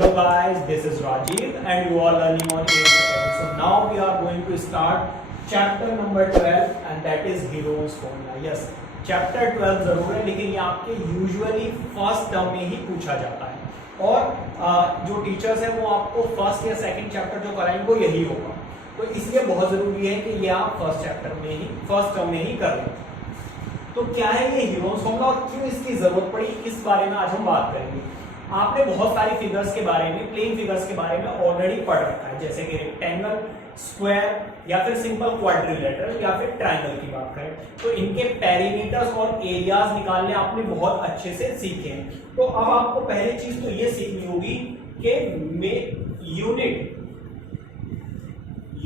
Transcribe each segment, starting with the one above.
Hello guys, this is Rajiv and you are learning on AIMS Academy. So now we are going to start chapter number 12 and that is Heroes Formula. Yes, chapter 12 जरूर है लेकिन ये आपके usually first term में ही पूछा जाता है और जो टीचर्स है वो आपको फर्स्ट या सेकंड चैप्टर जो कराएंगे वो यही होगा, तो इसलिए बहुत जरूरी है कि ये आप फर्स्ट चैप्टर में ही फर्स्ट टर्म में ही कर लें। तो क्या है ये हीरोज फॉर्मूला और क्यों इसकी जरूरत पड़ी, इस बारे में आज हम बात करेंगे। आपने बहुत सारी फिगर्स के बारे में, प्लेन फिगर्स के बारे में ऑलरेडी पढ़ रखा है, जैसे कि रेक्टेंगल, स्क्वायर या फिर सिंपल क्वाड्रिलेटरल या फिर ट्रायंगल की बात करें तो इनके पेरीमीटर्स और एरियाज निकालने आपने बहुत अच्छे से सीखे हैं। तो अब आपको पहली चीज तो ये सीखनी होगी कि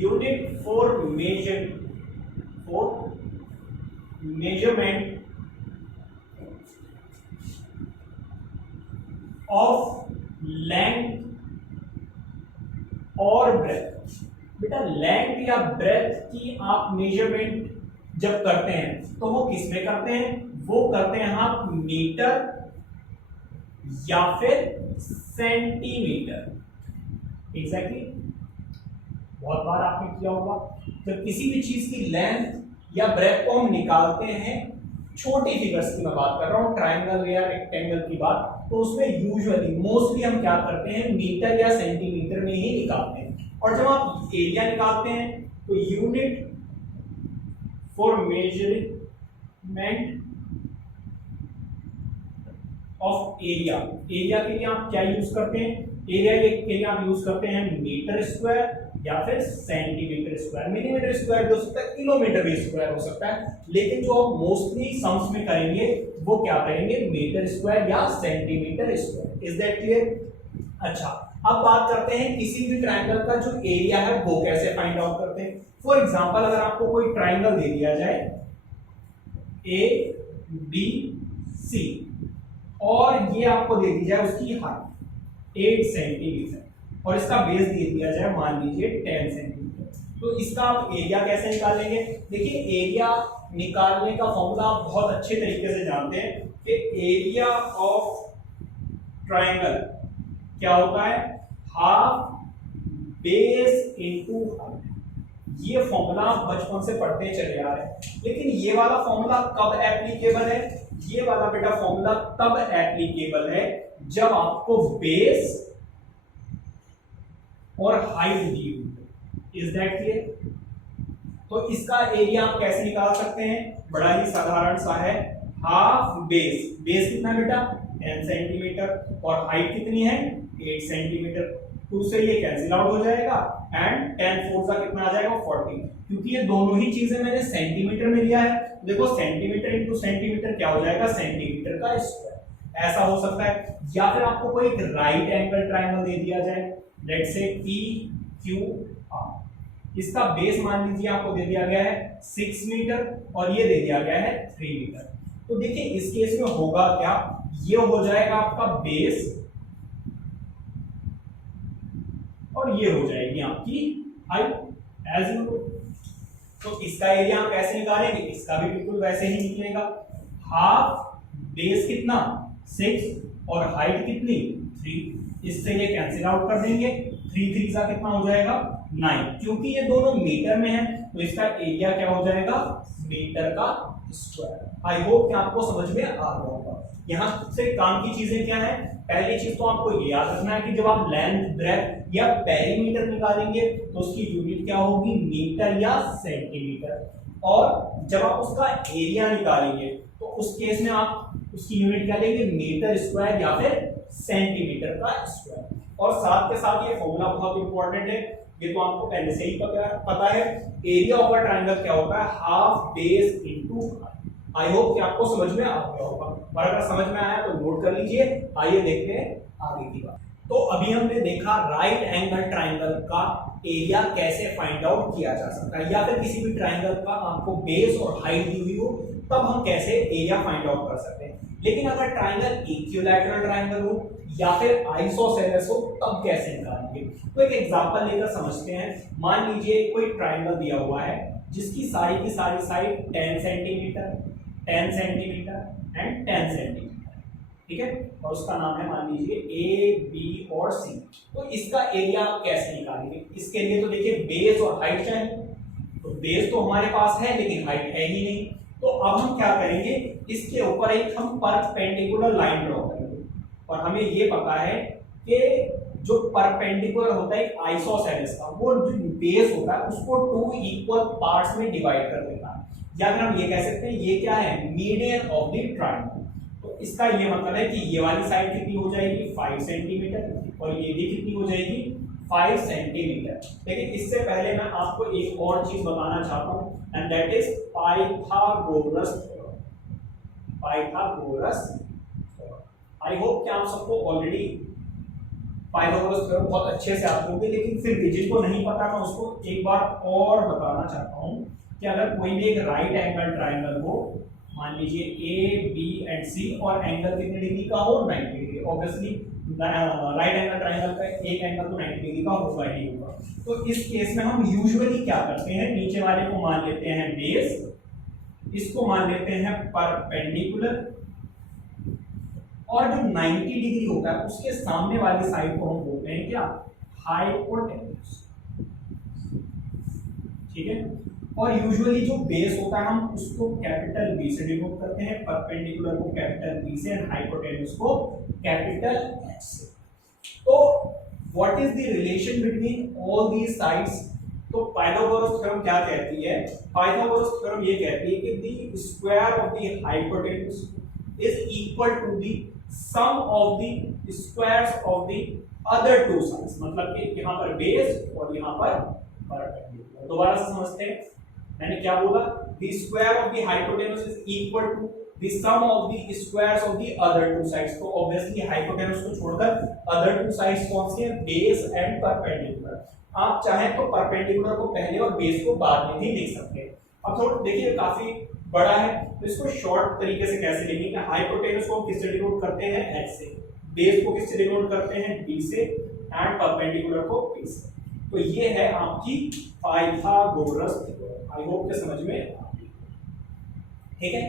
unit for measurement of length और ब्रेथ। बेटा लेंथ या ब्रेथ की आप मेजरमेंट जब करते हैं तो वो किस में करते हैं, वो करते हैं आप मीटर या फिर सेंटीमीटर। एग्जैक्टली बहुत बार आपने किया होगा, जब किसी भी चीज की लेंथ या ब्रेथ को हम निकालते हैं, छोटी फिगर्स की मैं बात कर रहा हूं, ट्रायंगल या रेक्टेंगल की बात, तो उसमें यूजुअली मोस्टली हम क्या करते हैं, मीटर या सेंटीमीटर में ही निकालते हैं। और जब आप एरिया निकालते हैं तो unit for measurement of area के लिए आप क्या यूज करते हैं, एरिया के लिए आप यूज करते हैं मीटर स्क्वायर या फिर सेंटीमीटर स्क्वायर। मिलीमीटर स्क्वायर हो सकता है, किलोमीटर भी स्क्वायर हो सकता है, लेकिन जो आप मोस्टली सम्स में करेंगे वो क्या करेंगे, मीटर स्क्वायर या centimetre square. Is that clear? अच्छा, अब बात करते हैं किसी भी ट्रायंगल का जो एरिया है वो कैसे फाइंड आउट करते हैं। फॉर एग्जांपल अगर आपको कोई ट्रायंगल दे दिया जाए ए बी सी और ये आपको दे दी जाए उसकी हाइट 8 सेंटीमीटर और इसका बेस दे दिया जाए मान लीजिए 10 सेंटीमीटर, तो इसका आप एरिया कैसे निकालेंगे। देखिए एरिया निकालने का फॉर्मूला आप बहुत अच्छे तरीके से जानते हैं कि एरिया ऑफ ट्रायंगल क्या होता है, हाफ बेस इनटू हाइट। ये फॉर्मूला आप बचपन से पढ़ते चले आ रहे हैं, लेकिन ये वाला फॉर्मूला कब एप्लीकेबल है, ये वाला बेटा फॉर्मूला तब एप्लीकेबल है जब आपको बेस और हाइट दी हुई। Is that clear? तो इसका एरिया आप कैसे निकाल सकते हैं, बड़ा ही साधारण सा है, हाफ बेस, बेस कितना बेटा 10 सेंटीमीटर और हाइट कितनी है 8 सेंटीमीटर, तो उससे ये कैंसिल आउट हो जाएगा एंड 10 4 का कितना आ जाएगा 40। क्योंकि ये दोनों ही चीजें मैंने सेंटीमीटर में लिया है, देखो सेंटीमीटर इंटू सेंटीमीटर क्या हो जाएगा, सेंटीमीटर का स्क्वायर। ऐसा हो सकता है, या फिर आपको कोई एक राइट एंगल ट्रायंगल दे दिया जाए, let's say P Q R, इसका बेस मान लीजिए आपको दे दिया गया है 6 मीटर और ये दे दिया गया है 3 मीटर। तो देखिए इस केस में होगा क्या, ये हो जाएगा आपका बेस और ये हो जाएगी आपकी हाइट एज यू। तो इसका एरिया हम कैसे निकालेंगे, इसका भी बिल्कुल वैसे ही निकलेगा, हाफ बेस कितना 6 और हाइट कितनी 3, इससे ये कैंसिल आउट कर देंगे, 3 3 का कितना हो जाएगा 9। क्योंकि ये दोनों मीटर में है तो इसका एरिया क्या हो जाएगा, मीटर का स्क्वायर। आई होप कि आपको समझ में आ रहा होगा। यहाँ से काम की चीजें क्या है, पहली चीज तो आपको ये याद रखना है कि जब आप लेंथ ब्रेथ या पेरीमीटर निकालेंगे तो उसकी यूनिट क्या होगी, मीटर या सेंटीमीटर, और जब आप उसका एरिया निकालेंगे तो उस केस में आप उसकी यूनिट क्या लेंगे, मीटर स्क्वायर या फिर सेंटीमीटर का स्क्वायर। और साथ के साथ ये फॉर्मूला बहुत इंपॉर्टेंट है, ये तो आपको पहले से ही पता है, एरिया ऑफ अ ट्रायंगल क्या होता है, half base into height. I hope कि आपको समझ में आ गया होगा, और अगर समझ में आया तो नोट कर लीजिए। आइए देखते हैं आगे की बात। तो अभी हमने देखा राइट एंगल ट्रायंगल का एरिया कैसे फाइंड आउट किया जा सकता है, या फिर किसी भी ट्रायंगल का आपको बेस और हाइट दी हुई हो तब हम कैसे एरिया फाइंड आउट कर सकते हैं। लेकिन अगर ट्रायंगल इक्विलैटरल ट्रायंगल हो या फिर आइसोसेलेस हो तब कैसे निकालेंगे। तो एक एग्जांपल लेकर समझते हैं। मान लीजिए कोई ट्रायंगल दिया हुआ है जिसकी सारी की सारी side 10 centimetre, 10 centimetre and 10 centimetre. ठीक है, और उसका नाम है मान लीजिए ए बी और सी। तो इसका एरिया कैसे निकालेंगे? इसके लिए तो देखिए बेस और हाइट चाहिए, तो बेस तो हमारे पास है लेकिन हाइट है ही नहीं। तो अब हम क्या करेंगे, इसके ऊपर एक हम परपेंडिकुलर लाइन ड्रॉ करेंगे, और हमें ये पता है कि जो परपेंडिकुलर होता है एक आइसोसेलेस का, वो जो बेस होता है उसको 2 इक्वल पार्ट्स में डिवाइड कर देता है, या फिर हम ये कह सकते हैं ये क्या है, मीडियन ऑफ द ट्रायंगल। तो इसका ये मतलब है कि ये वाली साइड कितनी हो जाएगी 5 सेंटीमीटर, और ये भी कितनी हो जाएगी 5 सेंटीमीटर। लेकिन इससे पहले मैं आपको एक और चीज बताना चाहता हूं, and that is Pythagoras theorem. Pythagoras, I hope कि आप सबको ऑलरेडी पाइथागोरस थ्योरम बहुत अच्छे से आते होंगे, लेकिन फिर भी जिसको नहीं पता मैं उसको एक बार और बताना चाहता हूं कि अगर कोई भी एक राइट एंगल ट्रायंगल हो, मान लीजिए ए बी एंड सी, और एंगल कितने डिग्री का हो 90 degree, obviously right angle triangle का एक एंगल तो 90 डिग्री का होगा ही होगा। तो इस केस में हम यूजुअली क्या करते हैं, नीचे वाले को मान लेते हैं बेस, इसको मान लेते हैं परपेंडिकुलर, और जो 90 डिग्री होता है उसके सामने वाली साइड को हम बोलते हैं क्या, हाइपोटेन्यूज। ठीक है, और यूजुअली जो बेस होता है हम उसको कैपिटल बी से डिनोट करते हैं, परपेंडिकुलर को कैपिटल बी से, एंड हाइपोटेन्यूज को कैपिटल एच से। तो what is the relation between all these sides? तो पाइथागोरस थ्योरम क्या कहती है, पाइथागोरस थ्योरम ये कहती है कि the square of the hypotenuse is equal to the sum of the squares of the other two sides. मतलब कि यहां पर बेस और यहां पर परपेंडिकुलर। दोबारा से समझते हैं, मैंने क्या बोला, the square of the hypotenuse is equal to the sum of the squares of the other two sides। तो obviously hypotenuse को छोड़कर other two sides कौन से हैं, base and perpendicular। आप चाहें तो perpendicular को पहले और base को बाद में भी लिख सकते हैं। अब थोड़ा देखिए काफी बड़ा है, तो इसको शॉर्ट तरीके से कैसे लिखेंगे, हाइपोटेन्यूज को किससे डिनोट करते हैं, h से, बेस को किससे डिनोट करते हैं, d से, एंड परपेंडिकुलर को p से। तो ये है आपकी पाइथागोरस थ्योरम। आई होप के समझ में आ गई। ठीक है,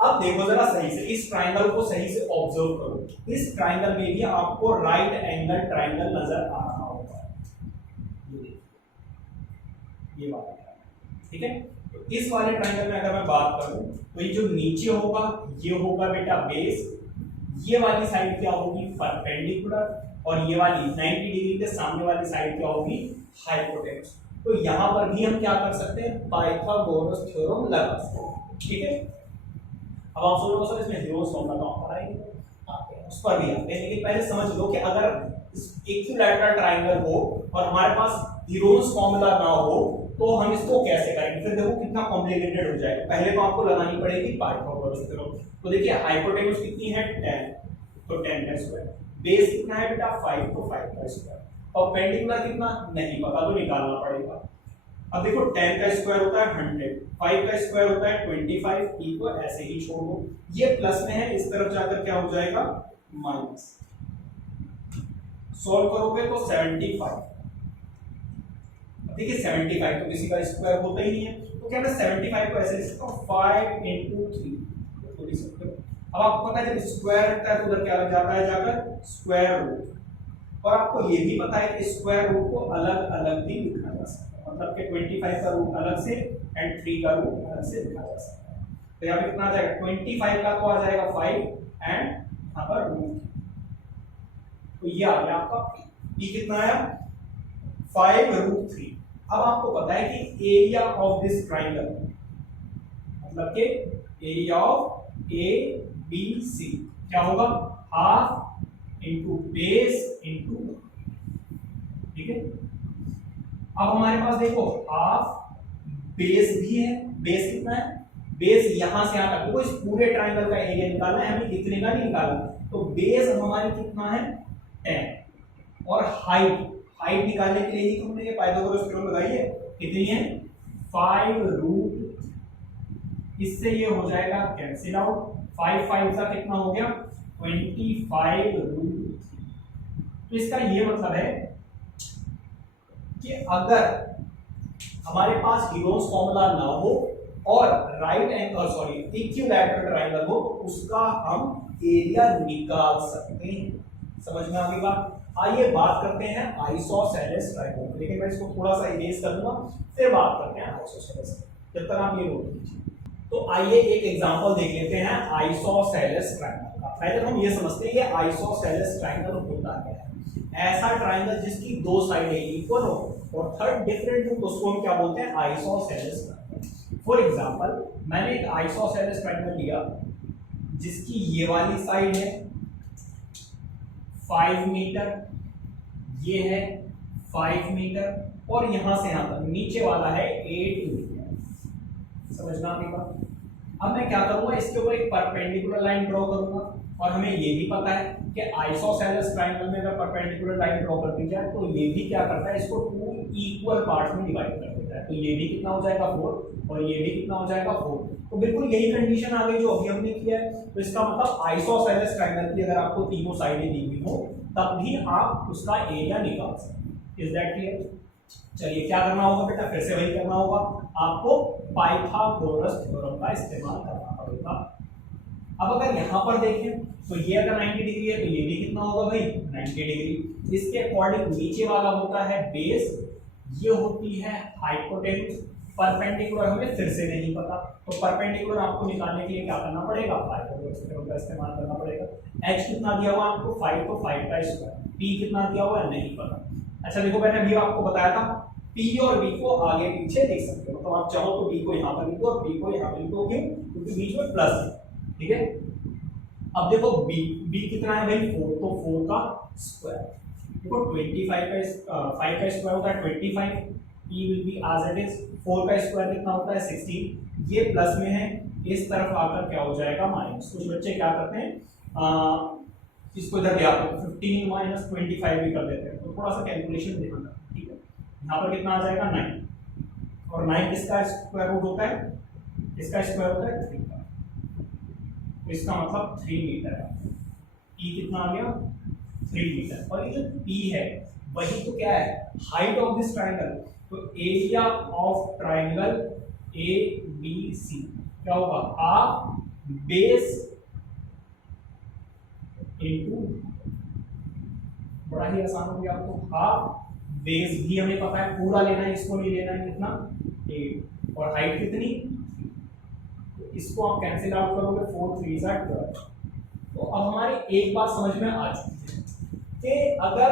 अब देखो जरा सही से, इस ट्रायंगल को सही से ऑब्जर्व करो। इस ट्रायंगल में भी आपको राइट एंगल ट्रायंगल नजर आ रहा होगा, ये वाला। ठीक है, तो इस वाले ट्रायंगल में अगर मैं बात करूं तो ये जो नीचे होगा ये होगा बेटा बेस, ये वाली साइड क्या होगी परपेंडिकुलर, और ये वाली 90 डिग्री के सामने वाली साइड क्या होगी हाइपोटेन्यूज। तो यहां पर भी हम क्या कर सकते हैं, पाइथागोरस थ्योरम लगा सकते हैं। ठीक है, अब आप सोचो सर इसमें हीरोज फॉर्मूला कहां पर आएगा, उस पर भी आते हैं, लेकिन पहले समझ लो कि अगर इक्विलैटरल ट्रायंगल हो और हमारे पास हीरोज फॉर्मूला ना हो तो हम इसको कैसे करेंगे, फिर देखो कितना कॉम्प्लिकेटेड हो जाएगा। पहले तो आपको लगानी पड़ेगी पाइथागोरस थ्योरम। तो देखिए हाइपोटेन्यूज कितनी है 10, तो 10 का स्क्वायर, बेस कितना है बेटा 5, तो 5 का स्क्वायर, और परपेंडिकुलर कितना नहीं पता तो निकालना पड़ेगा। अब देखो 10 का स्क्वायर होता है 100, 5 का स्क्वायर होता है 25, e को ऐसे ही छोड़ दो, ये प्लस में है, इस तरफ जाकर क्या हो जाएगा माइनस। सॉल्व करोगे तो 75, देखिए 75 तो किसी का स्क्वायर होता ही नहीं है, तो क्या मैं 75 को ऐसे लिख सकता हूं 5 into 3 तो लिख सकते हो। अब आपको पता है जब स्क्वायर रहता है तो उधर क्या लग जाता है जाकर स्क्वायर रूट, और आपको ये भी पता है कि स्क्वायर रूट को अलग अलग भी लिखा जा सकता है, मतलब कि 25 का रूट अलग से एंड 3 का रूट अलग से लिखा जा सकता है। तो यहाँ पे कितना आ जाएगा 25 का तो आ जाएगा 5 एंड यहाँ पर रूट, तो ये आ गया आपका p कितना आया 5√3। अब आपको पता है कि एरिया ऑफ दिस ट्राइंगल मतलब कि area of A B C क्या होगा हाफ इंटू बेस इंटू, ठीक है। अब हमारे पास देखो हाफ बेस भी है, बेस कितना है, बेस यहां से यहां तक, वो इस पूरे ट्राइंगल का एरिया निकालना है, हमें इतने का नहीं निकालना। तो बेस हमारी कितना है 10, और हाइट निकालने के लिए ही तुमने ये पाइथागोरस थ्योरम लगाई है, कितनी है 5√, इससे ये हो जाएगा कैंसिल आउट, 5 5 का कितना हो गया 25√3। तो इसका ये मतलब है कि अगर हमारे पास हीरोज फॉर्मूला ना हो और राइट एंगल इक्विलैटरल ट्रायंगल हो तो उसका हम एरिया निकाल सकते हैं। समझ में आ गई बात। आइए बात करते हैं आइसोसेलेस ट्रायंगल, लेकिन मैं इसको थोड़ा सा इरेज कर दूंगा, फिर बात करते हैं आइसोसेलेस। जब तक आप ये नोट कीजिए। तो आइए एक एग्जांपल देख लेते हैं आइसोसेलेस ट्रायंगल का। पहले हम ये समझते हैं ये आइसोसेलेस ट्रायंगल होता क्या है। ऐसा ट्रायंगल जिसकी दो साइडें इक्वल हो और थर्ड डिफरेंट हो, उसको हम क्या बोलते हैं, आइसोसेलेस ट्रायंगल। फॉर एग्जांपल मैंने एक आइसोसेलेस ट्रायंगल लिया जिसकी ये वाली साइड है 5 मीटर, ये है 5 मीटर, और यहां से यहां तक नीचे वाला है 8 मीटर। समझना आपकी बात। अब मैं क्या करूंगा, इसके ऊपर एक परपेंडिकुलर लाइन ड्रॉ करूंगा, और हमें ये भी पता है कि आइसोसेलेस ट्रायंगल में अगर परपेंडिकुलर लाइन ड्रॉ कर दी जाए तो ये भी क्या करता है, इसको 2 इक्वल पार्ट्स में डिवाइड कर देता है। तो ये भी कितना हो जाएगा 4, और ये भी कितना हो जाएगा 4। तो बिल्कुल यही कंडीशन आ गई जो अभी हमने किया है। तो इसका मतलब आइसोसेलेस ट्रायंगल की अगर आपको तीनों साइडें दी हुई हो तब भी आप उसका एरिया निकाल सकते हैं। Is that clear? चलिए क्या करना होगा बेटा, फिर से वही करना होगा, आपको पाइथागोरस थ्योरम का इस्तेमाल करना पड़ेगा। अब अगर यहां पर देखें तो ये अगर 90 डिग्री है तो ये भी कितना होगा भाई, 90 डिग्री। इसके अकॉर्डिंग नीचे वाला होता है बेस, ये होती है हाइपोटेन्यूज। परपेंडिकुलर हमें फिर से नहीं पता, तो परपेंडिकुलर आपको निकालने के लिए क्या करना पड़ेगा, पाइथागोरस थ्योरम का इस्तेमाल करना पड़ेगा। h कितना दिया हुआ आपको 5, तो 5 का स्क्वायर। p कितना दिया हुआ है नहीं पता। अच्छा देखो मैंने अभी आपको बताया था p और b को आगे पीछे लिख सकते हो, तो आप चाहो तो b को यहां पर लिखो और b को यहां पर लिखो, क्यों, क्योंकि बीच में प्लस है। ठीक है, अब देखो b कितना है भाई 4, तो 4 का स्क्वायर। देखो 25 का 5 का स्क्वायर होता है 25, p will be as it is. 4 का स्क्वायर कितना होता है 16, ये प्लस में है, इस तरफ आकर क्या हो जाएगा माइनस। कुछ बच्चे क्या करते हैं इसको इधर ले आते हैं, 15 माइनस 25 भी कर देते हैं, तो थोड़ा सा कैलकुलेशन देखना। ठीक है, यहाँ पर कितना आ जाएगा 9, और 9 किसका स्क्वायर रूट होता है, इसका स्क्वायर होता है 3 का, तो इसका मतलब 3 मीटर है। p कितना आ गया 3 मीटर, और ये जो p है वही तो क्या है, हाइट ऑफ दिस ट्राइंगल। तो एरिया ऑफ ट्राइंगल ABC क्या होगा, हाफ बेस इनटू, बड़ा ही आसान हो गया आपको, हाफ बेस भी हमें पता है, पूरा लेना है, इसको नहीं लेना है, कितना 8, और हाइट कितनी, तो इसको आप कैंसिल आउट करोगे 4 3 12। तो अब हमारी एक बात समझ में आ चुकी है कि अगर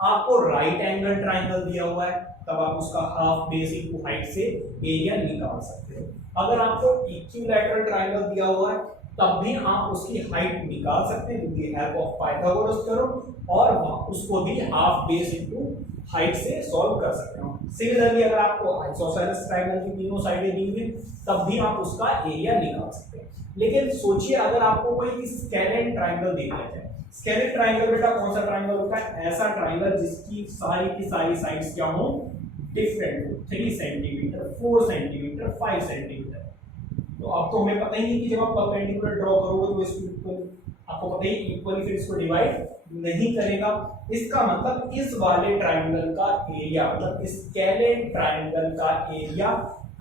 आपको राइट एंगल ट्राइंगल दिया हुआ है तब आप उसका हाफ बेस इनटू हाइट से एरिया निकाल सकते हो। अगर आपको इक्विलैटरल ट्राइंगल दिया हुआ है तब भी आप उसकी हाइट निकाल सकते हैं with the help of Pythagoras theorem, और उसको भी हाफ बेस इनटू हाइट से सॉल्व कर सकते हो। सिमिलरली अगर आपको आइसोसेलेस ट्राइंगल की तीनों साइडें दी हुई तब भी आप उसका एरिया निकाल सकते हैं। लेकिन सोचिए अगर आपको कोई स्केलेन ट्राइंगल दे दिया जाए। स्केलेन ट्राइंगल बेटा कौन सा ट्राइंगल होता है, ऐसा ट्राइंगल जिसकी सारी की सारी साइड्स क्या हो, डिफरेंट हो, 3 सेंटीमीटर 4 सेंटीमीटर 5 सेंटीमीटर। तो अब तो हमें पता ही नहीं कि जब आप परपेंडिकुलर ड्रॉ करोगे तो इसको आपको पता ही इक्वली फिर इसको डिवाइड नहीं करेगा। इसका मतलब इस वाले ट्राइंगल का एरिया, मतलब स्केलेन ट्राइंगल का एरिया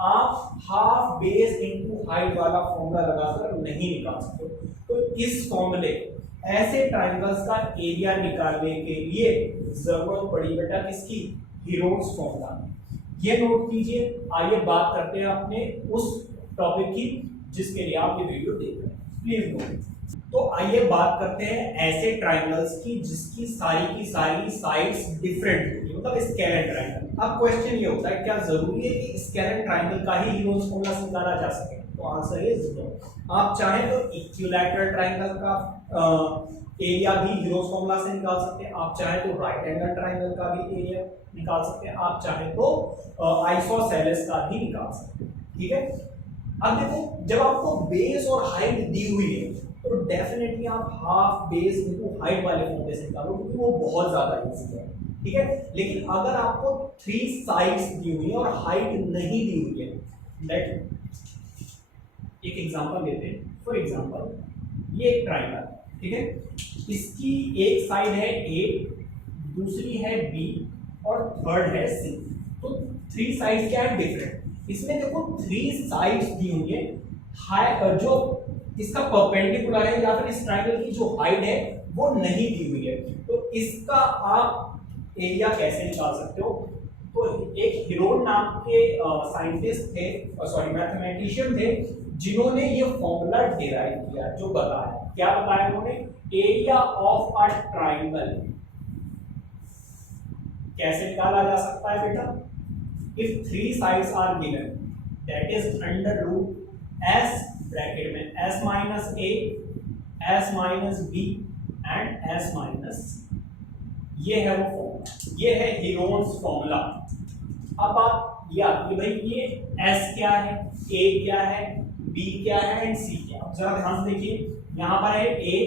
आप हाफ बेस इनटू हाइट वाला फॉर्मूला लगाकर नहीं निकाल सकते। तो इस फॉर्मूले ऐसे ट्राइंगल्स का एरिया निकालने के लिए जरूरत पड़ी बेटा किसकी, हीरोज फॉर्मूला। ये नोट कीजिए। आइए बात करते हैं अपने उस टॉपिक की जिसके लिए आप ये वीडियो देख रहे हैं, प्लीज नोट। तो आइए बात करते हैं ऐसे ट्राइंगल्स की जिसकी सारी की सारी साइड्स डिफरेंट होती है, मतलब स्केलेन ट्राइंगल। अब क्वेश्चन ये होता है क्या जरूरी है कि स्केलेन ट्राइंगल का ही हीरोज फॉर्मूला से निकाला जा सके, तो आंसर इज नो। आप चाहें तो इक्विलैटरल ट्राइंगल का एरिया भी हीरोज फॉर्मूला से निकाल सकते हैं, आप चाहें तो राइट एंगल ट्राइंगल का भी एरिया निकाल सकते हैं, आप चाहें तो आइसोसेलेस का भी निकाल सकते हैं। ठीक है, अब देखो जब आपको बेस और हाइट दी हुई है तो डेफिनेटली आप हाफ बेस इनटू हाइट वाले फॉर्मूले से निकालो क्योंकि वो बहुत ज्यादा इजी है। ठीक है, लेकिन अगर आपको 3 साइड्स दी हुई है और हाइट नहीं दी हुई है, लेट एक एग्जांपल लेते हैं। फॉर एग्जांपल ये एक ट्राइंगल, ठीक है, इसकी एक साइड है A, दूसरी है B और थर्ड है C। तो 3 साइड्स क्या है, डिफरेंट। इसमें देखो 3 साइड्स दी हुई है, जो इसका परपेंडिकुलर है या फिर इस ट्रायंगल की जो हाइट है वो नहीं दी हुई है, तो इसका आप एरिया कैसे निकाल सकते हो? तो एक हिरोन नाम के साइंटिस्ट थे, सॉरी मैथमेटिशियन थे, जिन्होंने ये फॉर्मूला डिराइव किया, जो बताया, क्या बताया उन्होंने? एरिया ऑफ अ ट्रायंगल कैसे निकाला जा सकता है बेटा? If three sides are given, that is under root S, bracket में S minus A, S minus B and S minus, ये है वो फॉर्मूला, ये है हीरोन्स फॉर्मूला। अब आप ये भाई ये एस क्या है, ए क्या है, बी क्या है एंड सी क्या है। जरा ध्यान से देखिए, यहां पर है ए,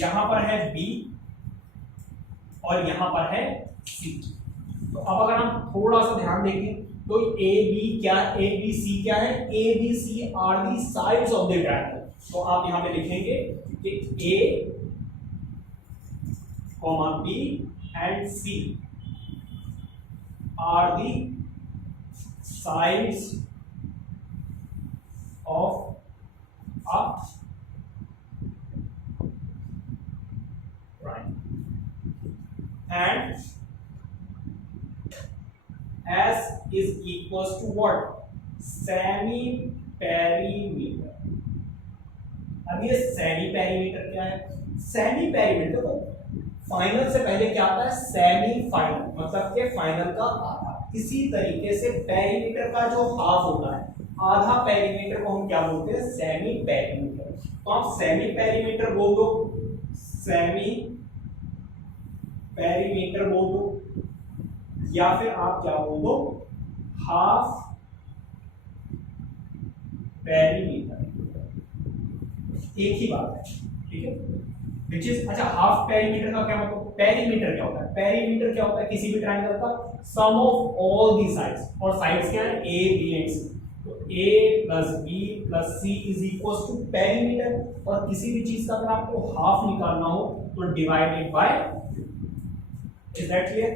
यहां पर है बी और यहां पर है सी। तो अब अगर हम थोड़ा सा ध्यान देखें तो ए बी क्या, ए बी सी क्या है? A B C are the sides of the triangle. तो आप यहां पे लिखेंगे कि A comma B and C are the sides of a triangle and S is equals to what? Semi perimeter. अब ये सेमी पेरीमीटर क्या है? सेमी पेरीमीटर को फाइनल से पहले क्या आता है? सेमी फाइनल, मतलब के फाइनल का आधा। इसी तरीके से पेरीमीटर का जो हाफ होता है, आधा पेरीमीटर को हम क्या बोलते हैं? Semi perimeter. तो आप सेमी पेरीमीटर बोल दो, सेमी पेरीमीटर बोल दो, या फिर आप क्या बोल दो? हाफ पेरीमीटर, एक ही बात है, ठीक है। विच इज, अच्छा, हाफ पेरीमीटर का क्या मतलब? पेरीमीटर क्या होता है? पेरीमीटर क्या होता है किसी भी ट्रायंगल का? Sum of all the sides, और साइड्स क्या है? A B and C. तो A plus B plus C is equal to perimeter. और किसी भी चीज का अगर आपको हाफ निकालना हो तो divided by, is that clear?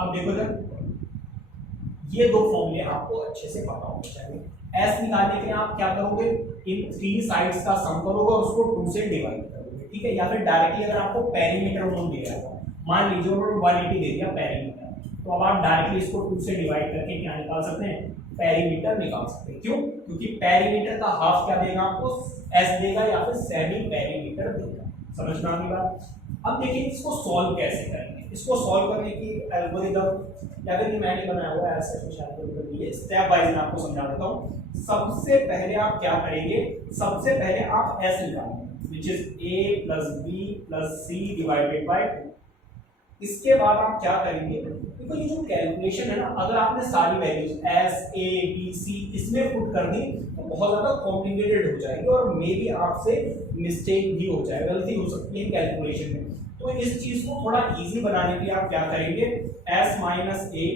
अब देखो जरा, ये दो फॉर्मूले आपको अच्छे से पता होने चाहिए। एस निकालने के लिए आप क्या करोगे? इन थ्री साइड्स का सम करोगे और उसको 2 से डिवाइड करोगे, ठीक है। या फिर डायरेक्टली अगर आपको पेरीमीटर उन्होंने दिया है, मान लीजिए उन्होंने 180 दे दिया पेरीमीटर, तो अब आप डायरेक्टली इसको 2 से डिवाइड करके क्या निकाल सकते हैं? पेरीमीटर निकाल सकते हैं। क्यों? क्योंकि पेरीमीटर का हाफ क्या देगा आपको? एस देगा या फिर सेमी पेरीमीटर देगा। समझ में आ गई बात? अब देखिए इसको सॉल्व कैसे करेंगे। इसको सॉल्व करने की एल्गोरिथम या फिर मैंने बनाया हुआ है ऐसे कुछ एल्गोरिथम, ये स्टेप वाइज मैं आपको समझा देता हूं। सबसे पहले आप क्या करेंगे? सबसे पहले आप एस निकालेंगे, which is A plus B plus C divided by 2। इसके बाद आप क्या करेंगे? देखो ये जो कैलकुलेशन है ना, अगर आपने सारी values S A B C इसमें पुट कर दी तो बहुत ज्यादा कॉम्प्लिकेटेड हो जाएगी और मे बी आपसे मिस्टेक भी हो जाए, गलती हो सकती है कैलकुलेशन में। तो इस चीज को थोड़ा इजी बनाने के लिए आप क्या करेंगे? S minus A,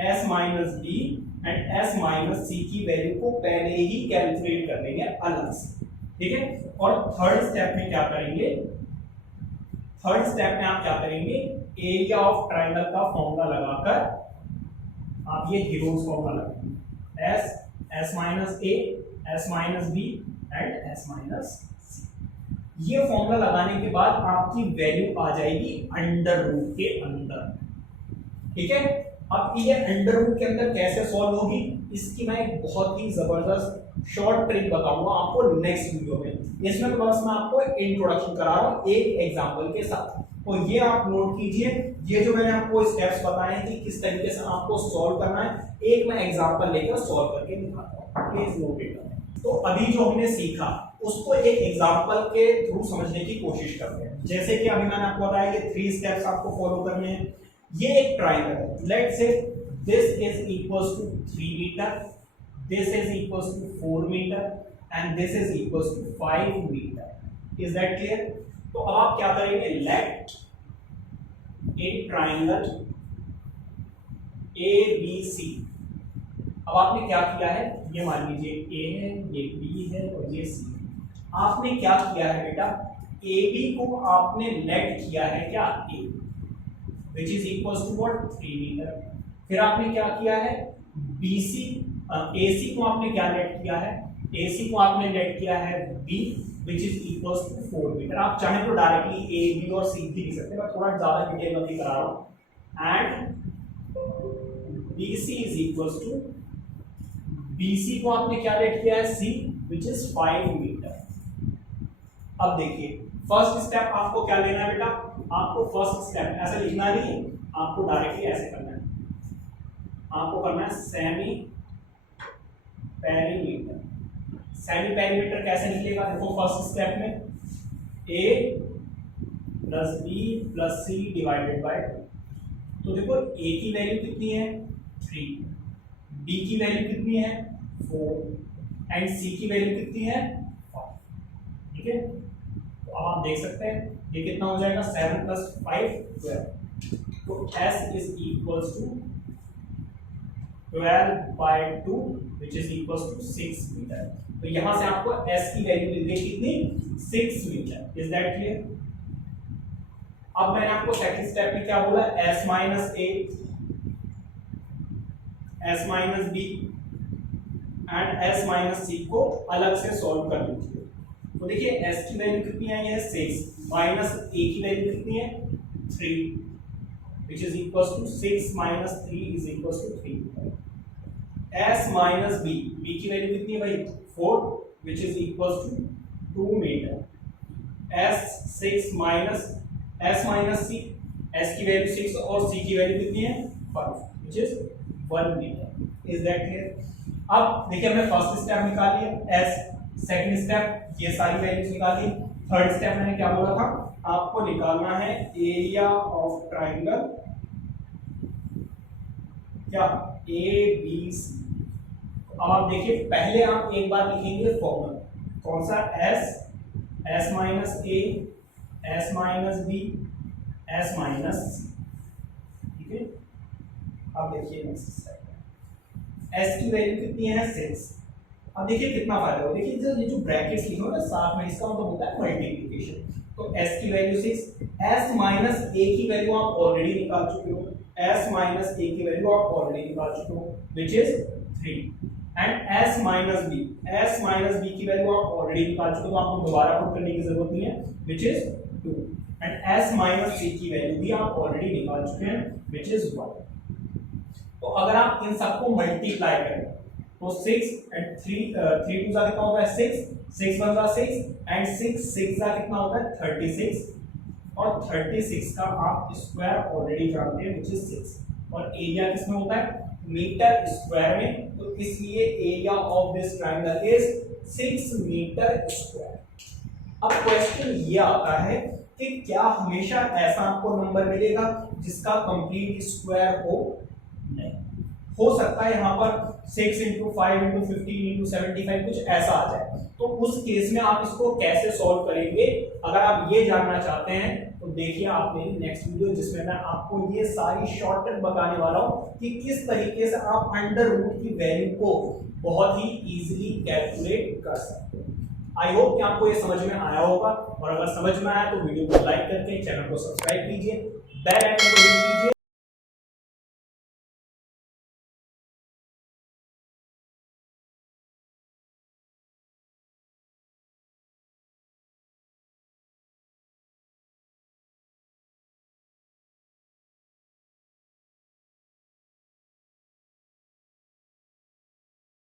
S minus B and S minus C की वैल्यू को पहले ही कैलकुलेट कर लेंगे अलग से, ठीक है। और थर्ड स्टेप में क्या करेंगे? थर्ड स्टेप में आप क्या करेंगे? एरिया ऑफ ट्रायंगल का फॉर्मूला लगाकर आप ये हीरोज फॉर्मूला लगाएंगे, S, S minus A, S minus B and S minus C. ये फॉर्मूला लगाने के बाद आपकी वैल्यू आ जाएगी अंडर रूट के अंदर, ठीक है। अब ये अंडर रूट के अंदर कैसे सॉल्व होगी, इसकी मैं एक बहुत ही जबरदस्त शॉर्ट ट्रिक बताऊंगा आपको नेक्स्ट वीडियो में। इसमें तो बस मैं आपको इंट्रोडक्शन करा रहा हूं एक एग्जांपल के साथ। तो ये आप नोट कीजिए, ये जो मैंने आपको स्टेप्स बताए हैं कि किस तरीके से आपको सॉल्व करना है, एक मैं एग्जांपल लेकर सॉल्व करके दिखाता हूं, प्लीज नोट इट। तो अभी जो हमने सीखा उसको एक एग्जांपल के थ्रू समझने की कोशिश करते हैं। जैसे कि अभी मैंने आपको बताया कि 3 स्टेप्स आपको फॉलो करने हैं। ये एक ट्रायंगल है, let's say this is equals to 3 metre, this is equals to 4 meter and this is equals to 5 meter. Is that clear? तो अब आप क्या करेंगे? Let a triangle ABC, अब आपने क्या किया है? ये मान लीजिए A है, ये B है और ये C है। आपने क्या किया है बेटा? AB को आपने लेट किया है क्या? A, which is equals to what? 3 meter। फिर आपने क्या किया है? BC AC को आपने क्या लेट किया है, AC को आपने लेट किया है B which is equals to 4 metre. आप चाहे तो डायरेक्टली A B और C भी लिख सकते हैं, मैं थोड़ा ज्यादा डिटेल में करा रहा हूं। And BC is equals to, BC को आपने क्या लेट किया है C which is 5 मीटर। अब देखिए फर्स्ट स्टेप आपको क्या लेना है बेटा, आपको फर्स्ट स्टेप ऐसे लिखना नहीं है, आपको डायरेक्टली ऐसे करना है, आपको करना है सेमी पेरीमीटर। सेमी पेरीमीटर कैसे निकलेगा, देखो फर्स्ट स्टेप में A plus B plus C divided by 2। तो देखो A की वैल्यू कितनी है 3, B की वैल्यू कितनी है 4 एंड C की वैल्यू कितनी है 5। ठीक है, तो अब आप देख सकते हैं ये कितना हो जाएगा 7 प्लस 5 12। तो S is equals to 12 by 2 which is equals to 6 metre. तो यहां से आपको S की वैल्यू मिल गई कितनी 6 मीटर। Is that clear? अब मैंने आपको सेकंड स्टेप में क्या बोला, S minus A S minus B and S minus C को अलग से सॉल्व कर लीजिए। तो देखिए S की वैल्यू कितनी आई है 6 माइनस A की वैल्यू कितनी है 3 which is equals to 6 minus 3 is equals to 3। S minus B, B की वैल्यू कितनी है भाई 4 which is equals to 2 metre. S 6 minus S minus C, S की वैल्यू 6 और C की वैल्यू कितनी है 5 which is 1 metre. Is that clear? अब देखिए हमने फर्स्ट स्टेप निकाल लिया S, सेकंड स्टेप ये सारी वैल्यूज निकाली, थर्ड स्टेप मैंने क्या बोला था, आपको निकालना है एरिया ऑफ ट्राइंगल क्या ABC। अब आप देखिए पहले आप एक बार लिखेंगे फॉर्मूला, कौन सा S minus A S minus B S minus C। ठीक है, अब देखिए नेक्स्ट स्टेप, S की वैल्यू कितनी है 6। अब देखिए कितना फायदा हो, देखिए ये जो ब्रैकेट्स लिखे हो ना साथ में, इसका मतलब होता है मल्टीप्लिकेशन। तो S की वैल्यू 6, S माइनस A की वैल्यू आप ऑलरेडी निकाल चुके हो, S माइनस A की वैल्यू आप ऑलरेडी निकाल चुके हो which is 3 and S minus B की वैल्यू आप ऑलरेडी निकाल चुके हो, तो आपको दोबारा पुट करने की जरूरत नहीं है which is 2 and S minus C की वैल्यू भी आप ऑलरेडी निकाल चुके हैं which is 1। तो अगर आप इन सबको मल्टीप्लाई करें तो 6 एंड 3 2 जा कितना होता है 6 1 जा 6 एंड 6 जा कितना होता है 36 और 36 का आप स्क्वायर ऑलरेडी जानते हैं which is 6 और एरिया किसमें होता है मीटर स्क्वायर में, तो इसलिए area of this triangle is 6 metre square. अब क्वेश्चन ये आता है कि क्या हमेशा ऐसा आपको नंबर मिलेगा जिसका कंप्लीट स्क्वायर हो, नहीं हो सकता है यहाँ पर 6 into 5 into 15 into 75 कुछ ऐसा आ जाए, तो उस केस में आप इसको कैसे सॉल्व करेंगे अगर आप ये जानना चाहते हैं तो देखिए आप मेरी नेक्स्ट वीडियो जिसमें मैं आपको ये सारी शॉर्टकट बताने वाला हूँ कि किस तरीके से आप अंडर रूट की वैल्यू को बहुत ही इजीली कैलकुलेट कर सकते हैं। आई होप कि आपको ये समझ में आया होगा, और अगर समझ में आया तो वीडियो को लाइक करके चैनल को सब्सक्राइब कीजिए, बेल आइकन को हिट कीजिए।